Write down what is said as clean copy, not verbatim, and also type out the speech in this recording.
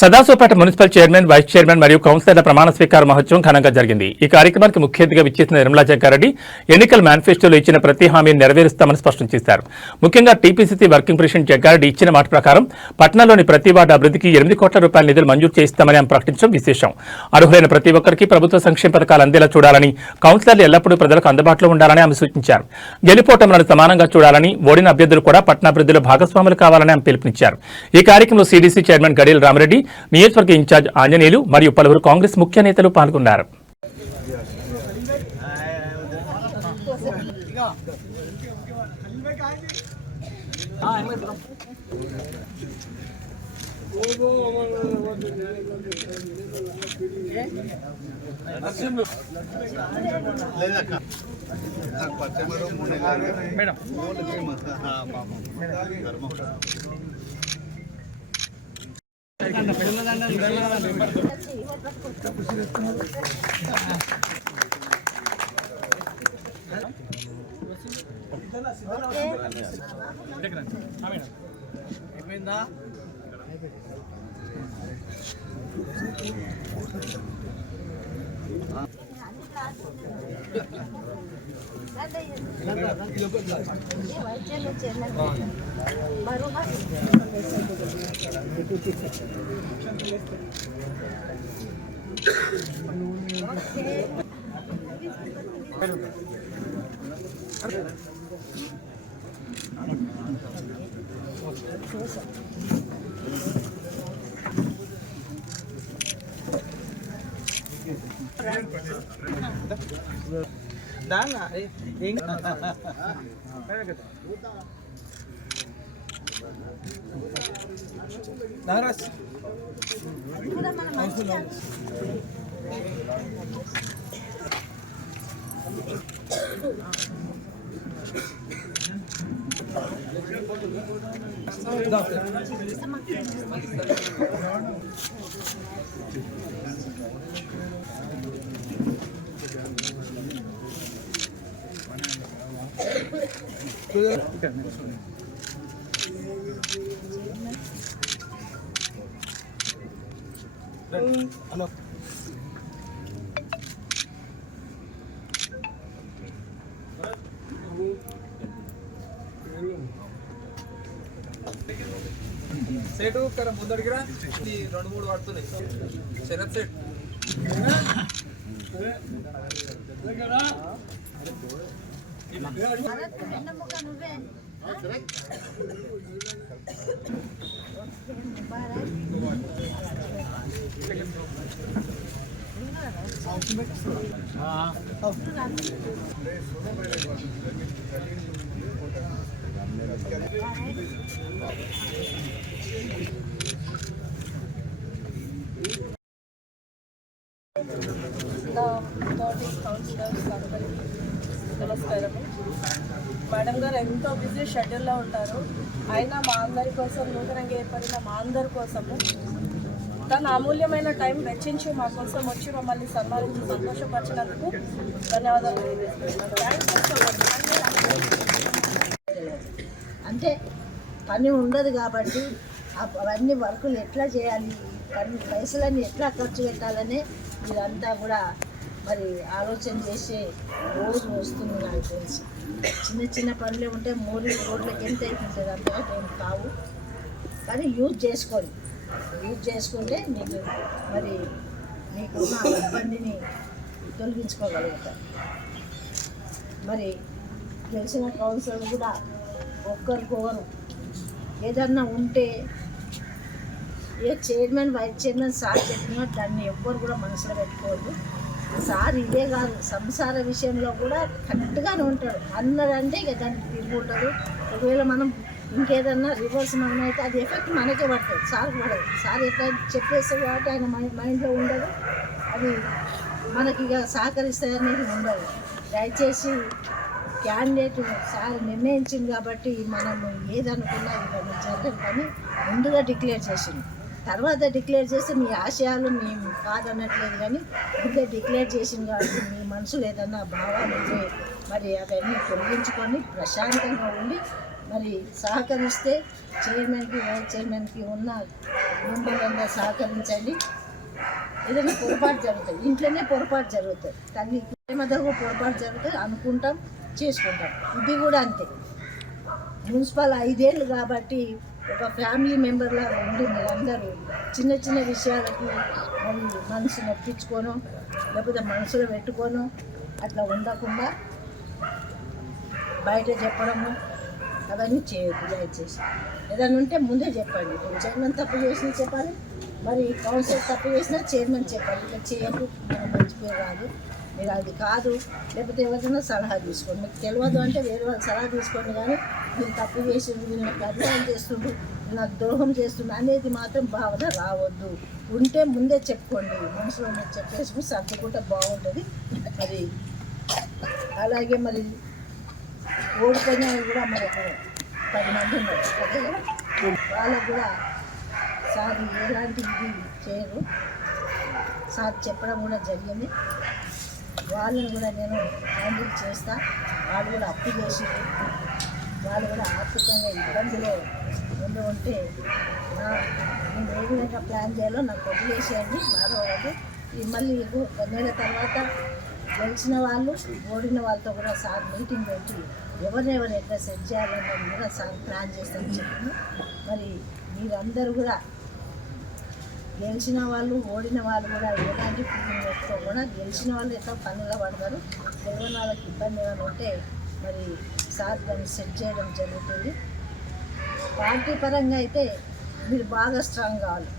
Sadasivpet municipal chairman, vice chairman మరియు కౌన్సిలర్ల ప్రమాణ స్వీకార మహోత్సవం ఘనంగా జరిగింది. ఈ కార్యక్రమానికి ముఖ్య అతిథిగా విచ్చేసిన నిర్మలా జగ్గారెడ్డి ఎన్నికల మేనిఫెస్టోలో ఇచ్చిన ప్రతి హామీని నెరవేరుస్తామని స్పష్టం చేశారు. ముఖ్యంగా టీపీసీసీ వర్కింగ్ ప్రెసిడెంట్ జగ్గారెడ్డి ఇచ్చిన మాట ప్రకారం పట్టణంలోని ప్రతి వార్డు అభివృద్ధికి 8 కోట్ల రూపాయల నిధులు మంజూరు చేయిస్తామని ఆమె ప్రకటించడం విశేషం. అర్హులైన ప్రతి ఒక్కరికి ప్రభుత్వ సంక్షేమ పథకాలు అందేలా చూడాలని, కౌన్సిలర్లు ఎల్లప్పుడూ ప్రజలకు అందుబాటులో ఉండాలని ఆమె సూచించారు. గెలుపోటములను సమానంగా చూడాలని, ఓడిన అభ్యర్థులు కూడా పట్టణాభివృద్ధిలో భాగస్వాములు కావాలని ఆమె పిలుపునిచ్చారు. ఈ కార్యక్రమంలో సీడీసీ చైర్మన్ గడియల్ రామరెడ్డి, నియోజకవర్గ ఇన్ఛార్జ్ ఆంజనేయులు మరియు పలువురు కాంగ్రెస్ ముఖ్య నేతలు పాల్గొన్నారు. హలో सेट कर मुदड़गिरा 2-3 పడుతున్నాయి శరత్ సెట్ నమస్కారం. మేడం గారు ఎంతో బిజీ షెడ్యూల్లో ఉంటారు. అయినా మా అందరి కోసం, నూతనంగా ఏర్పడిన మా అందరి కోసము తన అమూల్యమైన టైం వెచ్చించి మా కోసం వచ్చి మమ్మల్ని సన్మానించి సంతోషపరిచినందుకు ధన్యవాదాలు అంటే పని ఉండదు కాబట్టి అవన్నీ వర్కులు ఎట్లా చేయాలి, పైసలన్నీ ఎట్లా ఖర్చు పెట్టాలని ఇదంతా కూడా మరి ఆలోచన చేసే రోజు వస్తుంది. నాకు తెలిసి చిన్న చిన్న పనులే ఉంటే 3 రోడ్లకి ఎంత అవుతుంది అంతగా నేను కావు, కానీ యూజ్ చేసుకుంటే మీకు మరి మీకున్న ఇబ్బందిని తొలగించుకోగలుగుతారు. మరి తెలిసిన కౌన్సిలర్ కూడా ఒక్కరికొకరు ఏదన్నా ఉంటే ఏ చైర్మన్, వైస్ చైర్మన్ సార్ చెప్పినా దాన్ని ఎవ్వరు కూడా మనసులో పెట్టుకోవద్దు. సార్ ఇదే కాదు, సంసార విషయంలో కూడా కరెక్ట్గానే ఉంటాడు. అన్నదంటే ఇక దానికి తిరుగుంటాడు. ఒకవేళ మనం ఇంకేదన్నా రివర్స్ మనం అయితే అది ఎఫెక్ట్ మనకే పడుతుంది, సార్కి పడదు. సార్ ఎట్లా చెప్పేస్తాడు కాబట్టి ఆయన మైండ్లో ఉండదు, అది మనకి ఇక సహకరిస్తాయనేది ఉండదు. దయచేసి క్యాండిడేట్ సార్ నిర్ణయించింది కాబట్టి మనం ఏదనుకున్నా ఇవన్నీ జరగదు, కానీ ముందుగా డిక్లేర్ చేసింది. తర్వాత డిక్లేర్ చేస్తే మీ ఆశయాలు మేము కాదనట్లేదు, కానీ ముందే డిక్లేర్ చేసింది కాబట్టి మీ మనసులో ఏదన్నా భావాలు ఉంటే మరి అవన్నీ తొలగించుకొని ప్రశాంతంగా ఉండి మరి సహకరిస్తే చైర్మన్కి, వైస్ చైర్మన్కి ఉన్న మెంబర్లందరూ సహకరించండి. ఏదైనా పొరపాటు జరుగుతుంది, ఇంట్లోనే పొరపాటు జరుగుతుంది, కానీ మధ్య పొరపాటు జరుగుతుంది అనుకుంటాం, చేసుకుంటాం. ఇది కూడా అంతే. మున్సిపల్ 5 ఏళ్ళు కాబట్టి ఒక ఫ్యామిలీ మెంబర్లాగా ఉండి మీరందరూ చిన్న చిన్న విషయాలకి మరి మనసు నొప్పించుకోను, లేకపోతే మనసులో పెట్టుకోను అట్లా ఉండకుండా బయట చెప్పడము అవన్నీ చేయొద్దు దయచేసి. ఏదైనా ఉంటే ముందే చెప్పండి. ఇప్పుడు చైర్మన్ తప్పు చేసినా చెప్పాలి, మరి కౌన్సిలర్ తప్పు చేసినా చైర్మన్ చెప్పాలి. ఇట్లా చేయకు, మనకు మంచి పేరు రాదు, మీరు అది కాదు, లేకపోతే ఎవరికైనా సలహా తీసుకోండి. మీకు తెలియదు అంటే వేరే వాళ్ళు సలహా తీసుకోండి, కానీ మీరు తప్పు చేసిండు, మీరు నాకు అన్యాయం చేస్తుండ్రు, నాకు ద్రోహం చేస్తుండ్రు అనేది మాత్రం భావన రావద్దు. ఉంటే ముందే చెప్పుకోండి, మనసులో మీరు చెప్పేసి సర్దుకుంటే బాగుంటుంది. మరి అలాగే మరి ఓడిపోయిన వాళ్ళు కూడా మనకు 10 మంది ఉన్నారు కదా, వాళ్ళకు కూడా సార్ ఎలాంటి ఇది చేయరు, సార్ చెప్పడం కూడా జరిగింది. వాళ్ళని కూడా నేను హ్యాండిల్ చేస్తా. వాళ్ళు కూడా అప్పు చేసి వాళ్ళు కూడా ఆర్థికంగా ఇబ్బందిలో ఉంటే నేను ఏ విధంగా ప్లాన్ చేయాలో నాకు వదిలేసేయండి, బాధపడదు. మళ్ళీ 1 నెల తర్వాత గెలిచిన వాళ్ళు ఓడిన వాళ్ళతో కూడా సార్ మీటింగ్ పెట్టి ఎవరెవరు ఎట్లా సెట్ చేయాలన్నది కూడా సార్ ప్లాన్ చేస్తామని చెప్పింది. మరి మీరందరూ కూడా గెలిచిన వాళ్ళు ఓడిన వాళ్ళు కూడా ఎలాంటి ఫీలింగ్ పెట్టుకోకుండా గెలిచిన వాళ్ళు ఎట్లా పనుల్లో పడతారు, గెలవని వాళ్ళకి ఇబ్బంది ఏమైనా ఉంటే మరి సార్ దాన్ని సెట్ చేయడం జరుగుతుంది. పార్టీ పరంగా అయితే మీరు బాగా స్ట్రాంగ్ కావాలి.